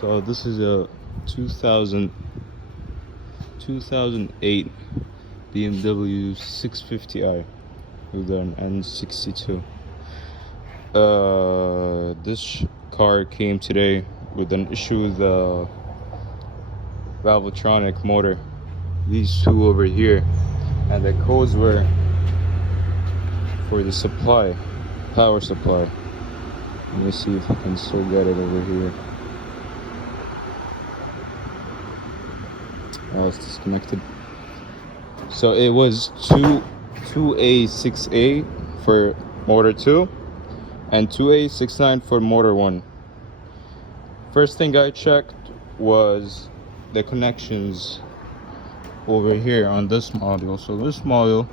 So this is a 2008 BMW 650i with an N62. This car came today with an issue with the valvetronic motor. These two over here, and the codes were for the supply, power supply. Let me see if I can still get it over here. Oh, it's disconnected. So it was 2A6A for motor 2 and 2A69 for motor 1. First thing I checked was the connections over here on this module. So this module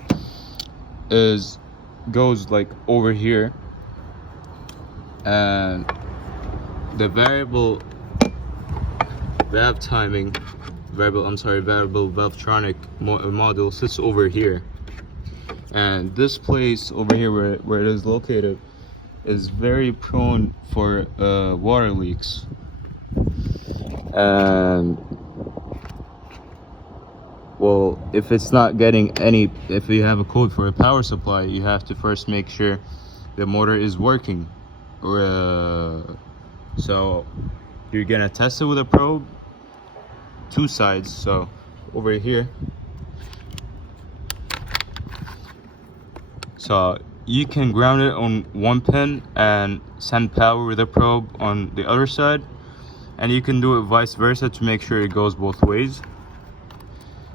goes like over here, and the variable valvetronic module sits over here, and this place over here where it is located is very prone for water leaks. And well, if it's not getting any, if you have a code for a power supply, you have to first make sure the motor is working. So you're gonna test it with a probe, two sides. So over here, so you can ground it on one pin and send power with a probe on the other side, and you can do it vice versa to make sure it goes both ways.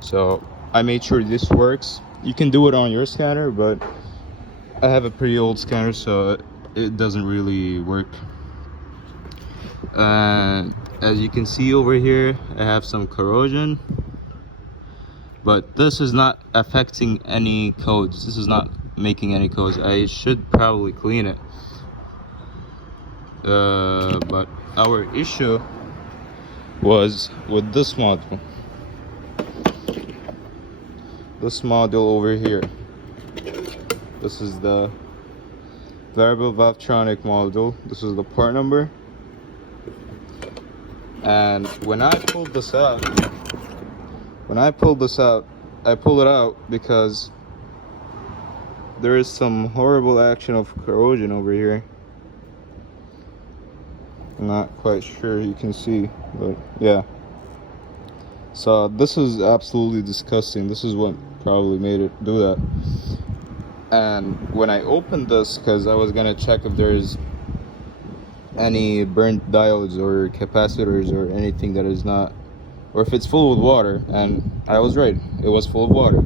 So I made sure this works. You can do it on your scanner, but I have a pretty old scanner, so it doesn't really work. As you can see over here, I have some corrosion, but this is not affecting any codes. This is not making any codes. I should probably clean it. But our issue was with this module. This module over here. This is the variable valvetronic module. This is the part number. And when I pulled this out, I pulled it out because there is some horrible action of corrosion over here. I'm not quite sure you can see, but yeah. So this is absolutely disgusting. This is what probably made it do that. And when I opened this, because I was gonna check if there's any burnt diodes or capacitors or anything that is not, or if it's full with water, and I was right, it was full of water.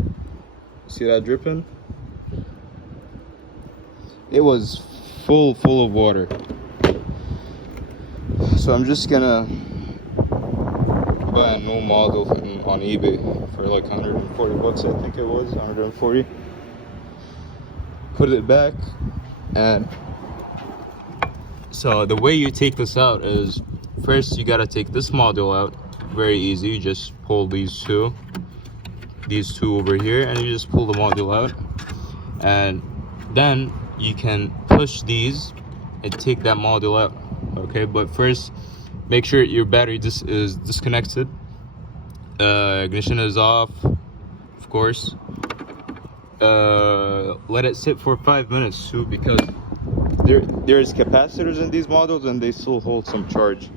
See that dripping? It was full of water. So I'm just gonna buy a new model on eBay for like 140 bucks, I think it was 140. Put it back. And so the way you take this out is, first you gotta take this module out. Very easy. You just pull these two over here, and you just pull the module out, and then you can push these and take that module out. Okay, but first make sure your battery is disconnected, ignition is off, of course. Let it sit for 5 minutes too, because there's capacitors in these models and they still hold some charge.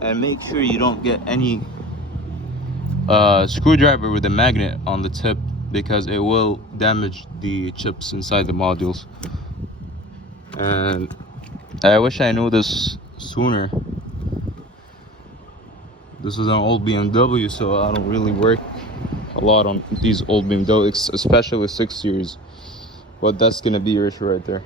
And make sure you don't get any screwdriver with a magnet on the tip, because it will damage the chips inside the modules. And I wish I knew this sooner. This is an old BMW, so I don't really work a lot on these old BMWs, especially 6 series. But that's gonna be your issue right there.